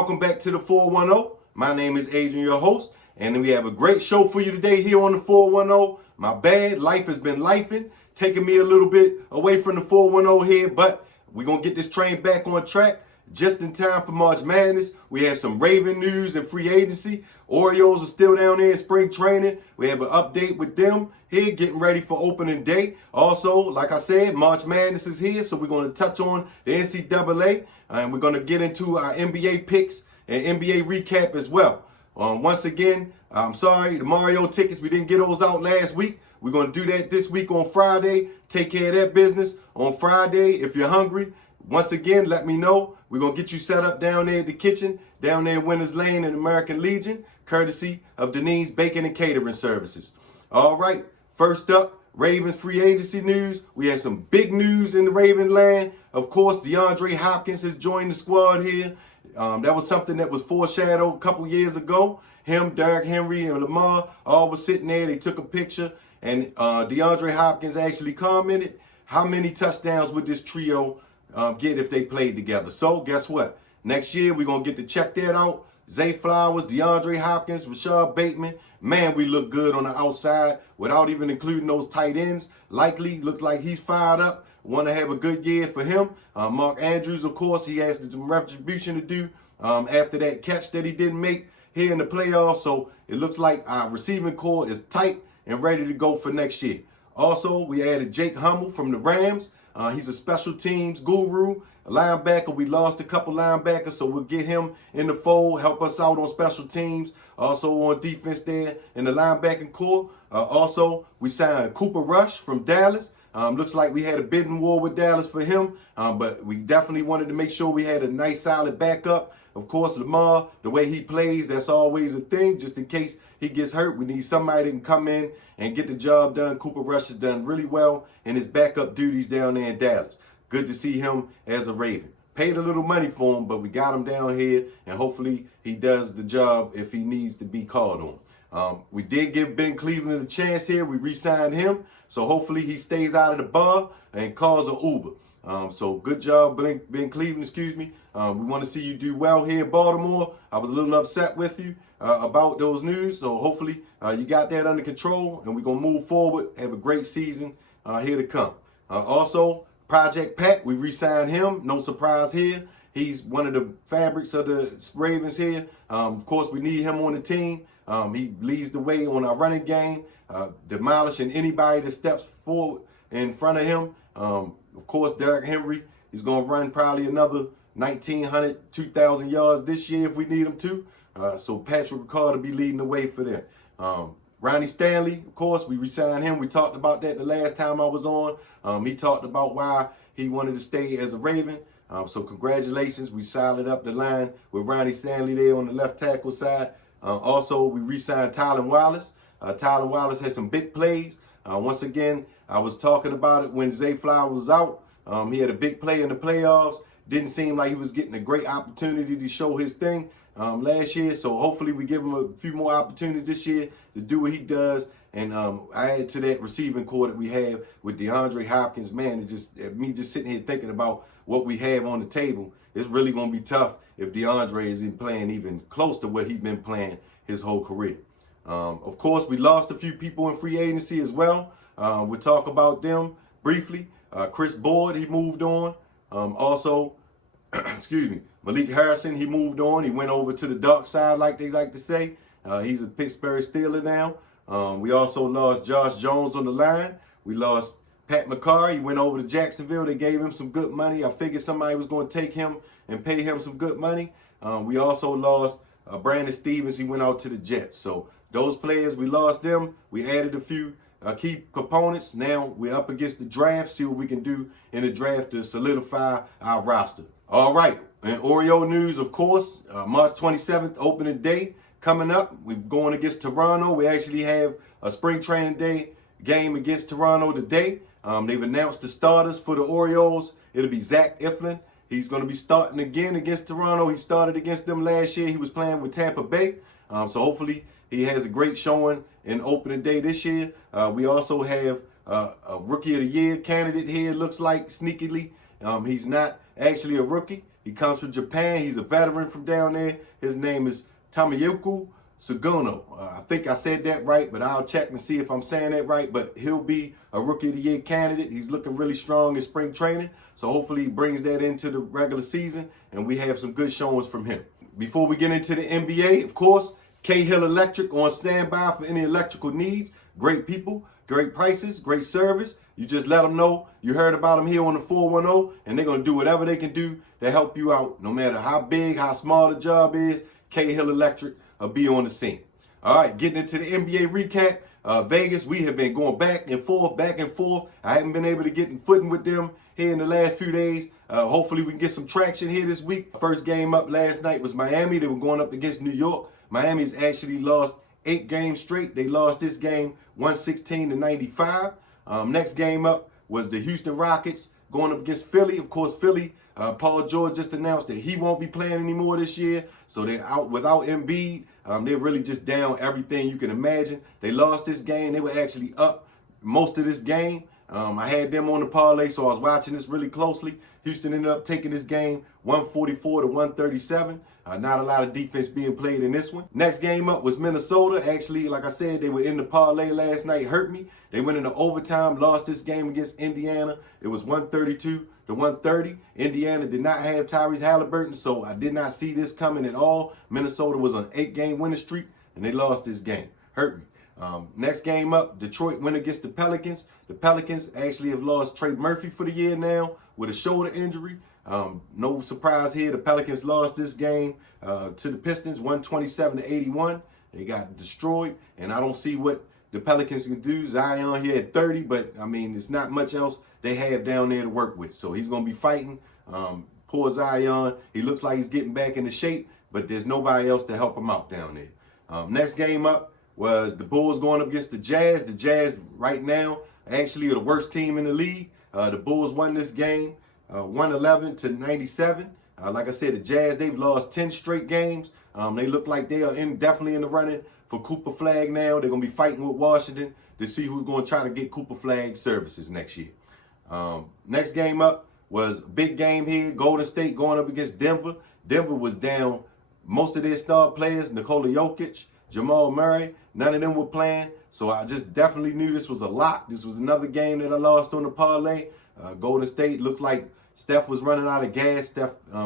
welcome back to the 410. My name is Adrian, your host, and we have a great show for you today here on the 410. My bad, life has been lifing, taking me a little bit away from the 410 here, but we're going to get this train back on track just in time for March Madness. We have some Raven news and free agency. Orioles are still down there in spring training. We have an update with them here, getting ready for opening day. Also, like I said, March Madness is here, so we're going to touch on the NCAA, and we're going to get into our NBA picks and NBA recap as well. Once again, I'm sorry, the Mario tickets, we didn't get those out last week. We're going to do that this week on Friday. Take care of that business on Friday. If you're hungry, once again, let me know. We're going to get you set up down there at the kitchen, down there in Winners Lane and American Legion, courtesy of Denise's Bacon and Catering Services. All right, first up, Ravens free agency news. We have some big news in the Raven land. Of course, DeAndre Hopkins has joined the squad here. That was something that was foreshadowed a couple years ago. Him, Derrick Henry, and Lamar all were sitting there. They took a picture, and DeAndre Hopkins actually commented, how many touchdowns would this trio get if they played together? So guess what? Next year, we're going to get to check that out. Zay Flowers, DeAndre Hopkins, Rashad Bateman. Man, we look good on the outside without even including those tight ends. Likely looks like he's fired up. Want to have a good year for him. Mark Andrews, of course, he has some retribution to do after that catch that he didn't make here in the playoffs. So it looks like our receiving core is tight and ready to go for next year. Also, we added Jake Hummel from the Rams. He's a special teams guru, a linebacker. We lost a couple linebackers, so we'll get him in the fold, help us out on special teams, also on defense there in the linebacking core. Also, we signed Cooper Rush from Dallas. Looks like we had a bidding war with Dallas for him, but we definitely wanted to make sure we had a nice, solid backup. Of course, Lamar, the way he plays, that's always a thing. Just in case he gets hurt, we need somebody that can come in and get the job done. Cooper Rush has done really well in his backup duties down there in Dallas. Good to see him as a Raven. Paid a little money for him, but we got him down here, and hopefully he does the job if he needs to be called on. We did give Ben Cleveland a chance here. We re-signed him, so hopefully he stays out of the bar and calls an Uber. So good job, Ben Cleveland, excuse me. We want to see you do well here in Baltimore. I was a little upset with you about those news, so hopefully you got that under control, and we're going to move forward, have a great season here to come. Also, Project Pat, we re-signed him. No surprise here. He's one of the fabrics of the Ravens here. Of course, we need him on the team. He leads the way on our running game, demolishing anybody that steps forward in front of him. Of course, Derrick Henry is going to run probably another 1,900, 2,000 yards this year if we need him to. So Patrick Ricard will be leading the way for that. Ronnie Stanley, of course, we re-signed him. We talked about that the last time I was on. He talked about why he wanted to stay as a Raven. So congratulations. We solid up the line with Ronnie Stanley there on the left tackle side. Also, we re-signed Tylan Wallace. Tylan Wallace had some big plays. Once again, I was talking about it when Zay Flowers was out. He had a big play in the playoffs. Didn't seem like he was getting a great opportunity to show his thing last year. So hopefully we give him a few more opportunities this year to do what he does. And add to that receiving core that we have with DeAndre Hopkins. Man, it's just me just sitting here thinking about what we have on the table. It's really going to be tough if DeAndre isn't playing even close to what he's been playing his whole career. Of course, we lost a few people in free agency as well. We'll talk about them briefly. Chris Board, he moved on. Also, excuse me, Malik Harrison, he moved on. He went over to the dark side, like they like to say. He's a Pittsburgh Steeler now. We also lost Josh Jones on the line. We lost Pat McCarr. He went over to Jacksonville. They gave him some good money. I figured somebody was going to take him and pay him some good money. We also lost Brandon Stevens. He went out to the Jets. So those players, we lost them. We added a few key components. Now we're up against the draft. See what we can do in the draft to solidify our roster. All right. In Oriole news, of course, March 27th, opening day coming up. We're going against Toronto. We actually have a spring training day game against Toronto today. They've announced the starters for the Orioles. It'll be Zach Eflin. He's going to be starting again against Toronto. He started against them last year. He was playing with Tampa Bay. So hopefully he has a great showing in opening day this year. We also have a Rookie of the Year candidate here, looks like sneakily. He's not actually a rookie. He comes from Japan. He's a veteran from down there. His name is Tamayuki Suguno. I think I said that right, but I'll check and see if I'm saying that right. But he'll be a Rookie of the Year candidate. He's looking really strong in spring training. So hopefully he brings that into the regular season and we have some good showings from him. Before we get into the NBA, of course, K-Hill Electric on standby for any electrical needs. Great people, great prices, great service. You just let them know you heard about them here on the 410, and they're going to do whatever they can do to help you out. No matter how big, how small the job is, K-Hill Electric will be on the scene. All right, getting into the NBA recap. Vegas, we have been going back and forth, back and forth. I haven't been able to get in footing with them here in the last few days. Hopefully we can get some traction here this week. First game up last night was Miami. They were going up against New York. Miami's actually lost 8 games straight. They lost this game 116-95. Next game up was the Houston Rockets going up against Philly. Of course, Philly, Paul George just announced that he won't be playing anymore this year. So they're out without Embiid. They're really just down everything you can imagine. They lost this game. They were actually up most of this game. I had them on the parlay, so I was watching this really closely. Houston ended up taking this game 144-137. Not a lot of defense being played in this one. Next game up was Minnesota. Actually, like I said, they were in the parlay last night. Hurt me. They went into overtime, lost this game against Indiana. It was 132-130. Indiana did not have Tyrese Halliburton, so I did not see this coming at all. Minnesota was on an 8-game winning streak, and they lost this game. Hurt me. Next game up, Detroit went against the Pelicans. The Pelicans actually have lost Trey Murphy for the year now with a shoulder injury. No surprise here. The Pelicans lost this game to the Pistons, 127-81. They got destroyed, and I don't see what the Pelicans can do. Zion here at 30, but, I mean, it's not much else they have down there to work with. So he's going to be fighting. Poor Zion. He looks like he's getting back into shape, but there's nobody else to help him out down there. Next game up was the Bulls going up against the Jazz. The Jazz right now actually are the worst team in the league. The Bulls won this game 111-97. Like I said, the Jazz, they've lost 10 straight games. They look like they are definitely in the running for Cooper Flag now. They're going to be fighting with Washington to see who's going to try to get Cooper Flag services next year. Next game up was a big game here. Golden State going up against Denver. Denver was down most of their star players, Nikola Jokic, Jamal Murray. None of them were playing, so I just definitely knew this was a lock. This was another game that I lost on the parlay. Golden State looked like Steph was running out of gas.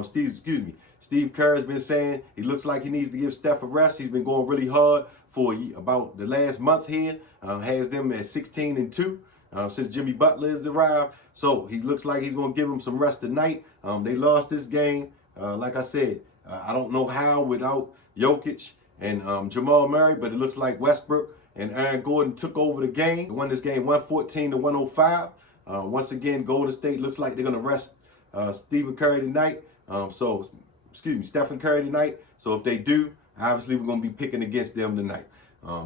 Steve Kerr has been saying he looks like he needs to give Steph a rest. He's been going really hard for about the last month here. Has them at 16-2 since Jimmy Butler has arrived. So he looks like he's going to give him some rest tonight. They lost this game. Like I said, I don't know how without Jokic and Jamal Murray, but it looks like Westbrook and Aaron Gordon took over the game. They won this game 114-105. Once again, Golden State looks like they're going to rest Stephen Curry tonight. Stephen Curry tonight. So if they do, obviously we're going to be picking against them tonight.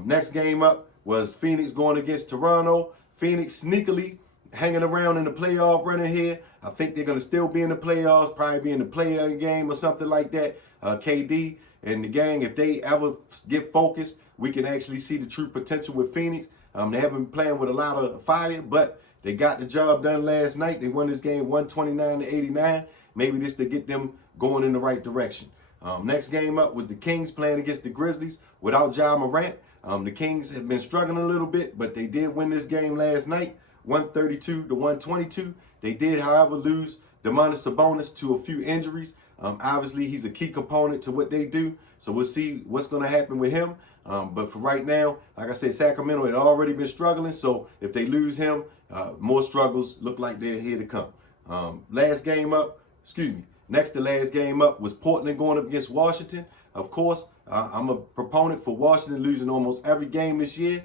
Next game up was Phoenix going against Toronto. Phoenix sneakily hanging around in the playoff running here. I think they're going to still be in the playoffs, probably be in the play-in game or something like that. KD and the gang, if they ever get focused, we can actually see the true potential with Phoenix. They haven't been playing with a lot of fire, but they got the job done last night. They won this game 129-89. Maybe this to get them going in the right direction. Next game up was the Kings playing against the Grizzlies without Ja Morant. The Kings have been struggling a little bit, but they did win this game last night, 132-122. They did, however, lose Domantas Sabonis to a few injuries. Obviously, he's a key component to what they do, so we'll see what's going to happen with him. But for right now, like I said, Sacramento had already been struggling, so if they lose him, more struggles look like they're here to come. Next to last game up was Portland going up against Washington. Of course, I'm a proponent for Washington losing almost every game this year.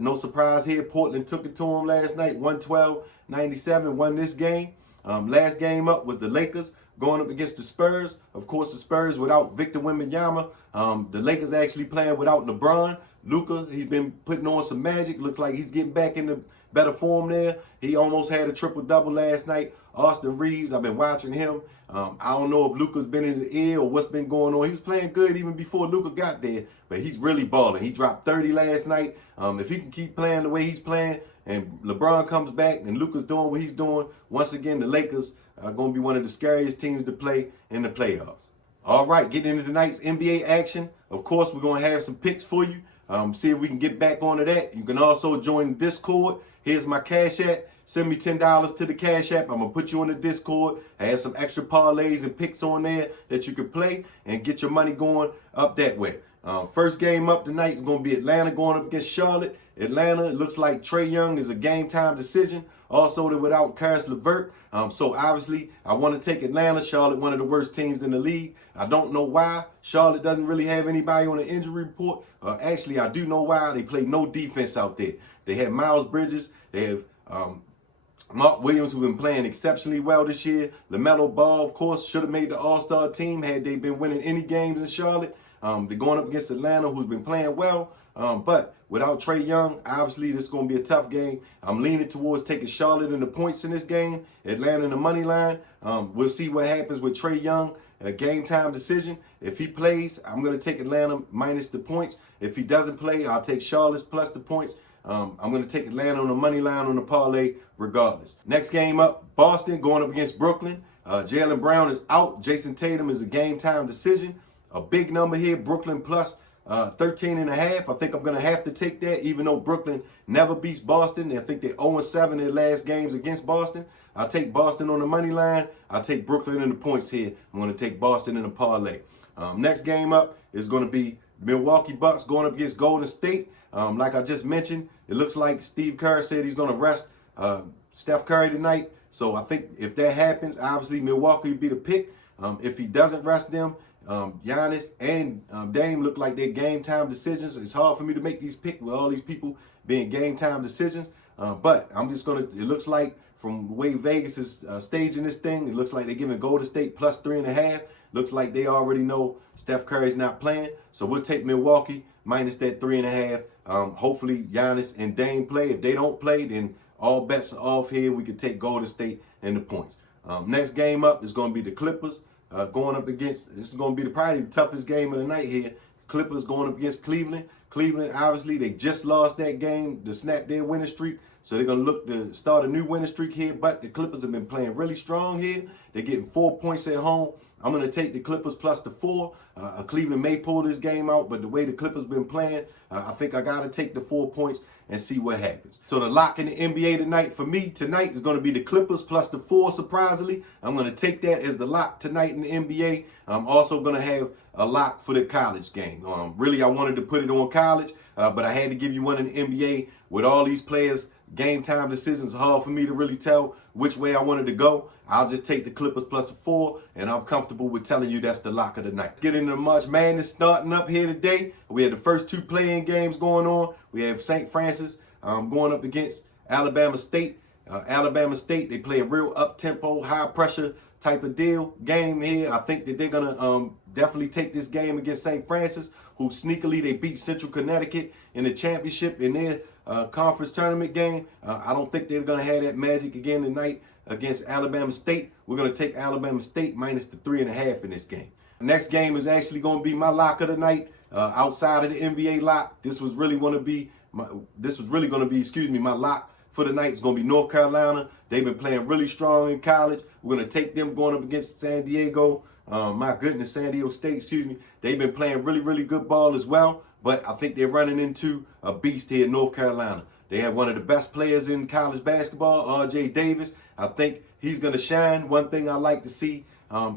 No surprise here. Portland took it to them last night, 112-97, won this game. Last game up was the Lakers going up against the Spurs. Of course, the Spurs without Victor Wembanyama. The Lakers actually playing without LeBron. Luka, he's been putting on some magic. Looks like he's getting back into better form there. He almost had a triple-double last night. Austin Reeves, I've been watching him. I don't know if Luka's been in his ear or what's been going on. He was playing good even before Luka got there, but he's really balling. He dropped 30 last night. If he can keep playing the way he's playing and LeBron comes back and Luka's doing what he's doing, once again, the Lakers going to be one of the scariest teams to play in the playoffs. All right, getting into tonight's NBA action. Of course, we're going to have some picks for you. See if we can get back onto that. You can also join the Discord. Here's my Cash App. Send me $10 to the Cash App. I'm going to put you on the Discord. I have some extra parlays and picks on there that you can play and get your money going up that way. First game up tonight is going to be Atlanta going up against Charlotte. Atlanta, it looks like Trae Young is a game time decision. Also, they're without Karis LeVert. So obviously, I want to take Atlanta. Charlotte, one of the worst teams in the league. I don't know why. Charlotte doesn't really have anybody on the injury report. Actually, I do know why. They play no defense out there. They have Miles Bridges. They have Mark Williams, who's been playing exceptionally well this year. LaMelo Ball, of course, should have made the All-Star team had they been winning any games in Charlotte. They're going up against Atlanta, who's been playing well. But without Trae Young, obviously, this is going to be a tough game. I'm leaning towards taking Charlotte in the points in this game, Atlanta in the money line. We'll see what happens with Trae Young. A game time decision. If he plays, I'm going to take Atlanta minus the points. If he doesn't play, I'll take Charlotte plus the points. I'm going to take Atlanta on the money line on the parlay regardless. Next game up, Boston going up against Brooklyn. Jaylen Brown is out. Jason Tatum is a game time decision. A big number here, Brooklyn plus 13.5. I think I'm going to have to take that, even though Brooklyn never beats Boston. I think they're 0-7 in their last games against Boston. I'll take Boston on the money line. I'll take Brooklyn in the points here. I'm going to take Boston in the parlay. Next game up is going to be Milwaukee Bucks going up against Golden State. Like I just mentioned, it looks like Steve Kerr said he's going to rest Steph Curry tonight. So I think if that happens, obviously Milwaukee would be the pick. If he doesn't rest them, Giannis and Dame look like they're game time decisions. It's hard for me to make these picks with all these people being game time decisions. But I'm just going to, it looks like from the way Vegas is staging this thing, it looks like they're giving Golden State plus 3.5. Looks like they already know Steph Curry's not playing. So we'll take Milwaukee minus that 3.5. Hopefully Giannis and Dame play. If they don't play, then all bets are off here. We could take Golden State and the points. Next game up is going to be the Clippers going up against, this is going to be probably the toughest game of the night here. Clippers going up against Cleveland. Cleveland, obviously, they just lost that game to snap their winning streak. So they're going to look to start a new winning streak here. But the Clippers have been playing really strong here. They're getting 4 points at home. I'm going to take the Clippers plus the 4. Cleveland may pull this game out, but the way the Clippers been playing, I think I got to take the 4 points and see what happens. So the lock in the NBA tonight for me tonight is going to be the Clippers plus the 4, surprisingly. I'm going to take that as the lock tonight in the NBA. I'm also going to have a lock for the college game. Really, I wanted to put it on college, but I had to give you one in the NBA with all these players. Game time decisions, hard for me to really tell which way I wanted to go. I'll just take the Clippers plus the 4, and I'm comfortable with telling you that's the lock of the night. Get into March Madness starting up here today. We had the first 2 play-in games going on. We have St. Francis going up against Alabama State. Alabama State, they play a real up-tempo, high-pressure type of deal game here. I think that they're going to definitely take this game against St. Francis, who sneakily, they beat Central Connecticut in the championship in their conference tournament game. I don't think they're going to have that magic again tonight against Alabama State. We're going to take Alabama State minus the 3.5 in this game. Next game is actually going to be my lock of the night. Outside of the NBA lock, this was really going to be my lock for the night. It's going to be North Carolina. They've been playing really strong in college. We're going to take them going up against San Diego. San Diego State, excuse me. They've been playing really, really good ball as well. But I think they're running into a beast here in North Carolina. They have one of the best players in college basketball, R.J. Davis. I think he's going to shine. One thing I like to see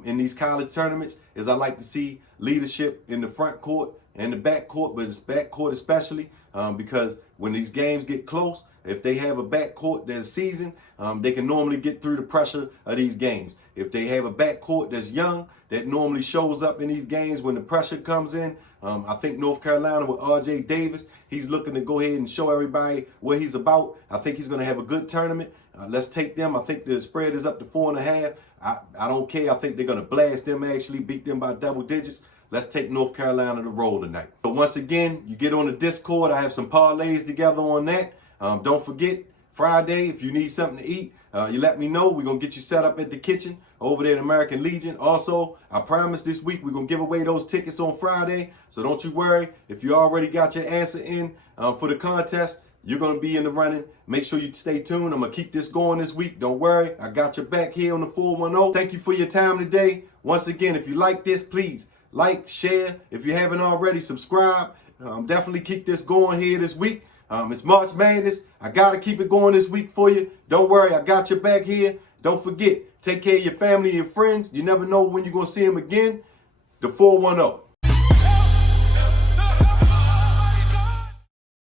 in these college tournaments is I like to see leadership in the front court and the back court, but it's back court especially because when these games get close, if they have a back court that's seasoned, they can normally get through the pressure of these games. If they have a back court that's young, that normally shows up in these games when the pressure comes in. I think North Carolina with R.J. Davis, he's looking to go ahead and show everybody what he's about. I think he's going to have a good tournament. Let's take them. I think the spread is up to 4.5. I don't care. I think they're going to blast them, actually beat them by double digits. Let's take North Carolina to roll tonight. So once again, you get on the Discord. I have some parlays together on that. Don't forget, Friday, if you need something to eat, you let me know. We're going to get you set up at the kitchen over there at American Legion. Also, I promise this week we're going to give away those tickets on Friday. So don't you worry. If you already got your answer in for the contest, you're going to be in the running. Make sure you stay tuned. I'm going to keep this going this week. Don't worry. I got your back here on the 410. Thank you for your time today. Once again, if you like this, please like, share. If you haven't already, subscribe. Definitely keep this going here this week. It's March Madness. I got to keep it going this week for you. Don't worry. I got your back here. Don't forget, take care of your family and your friends. You never know when you're going to see them again. The 410.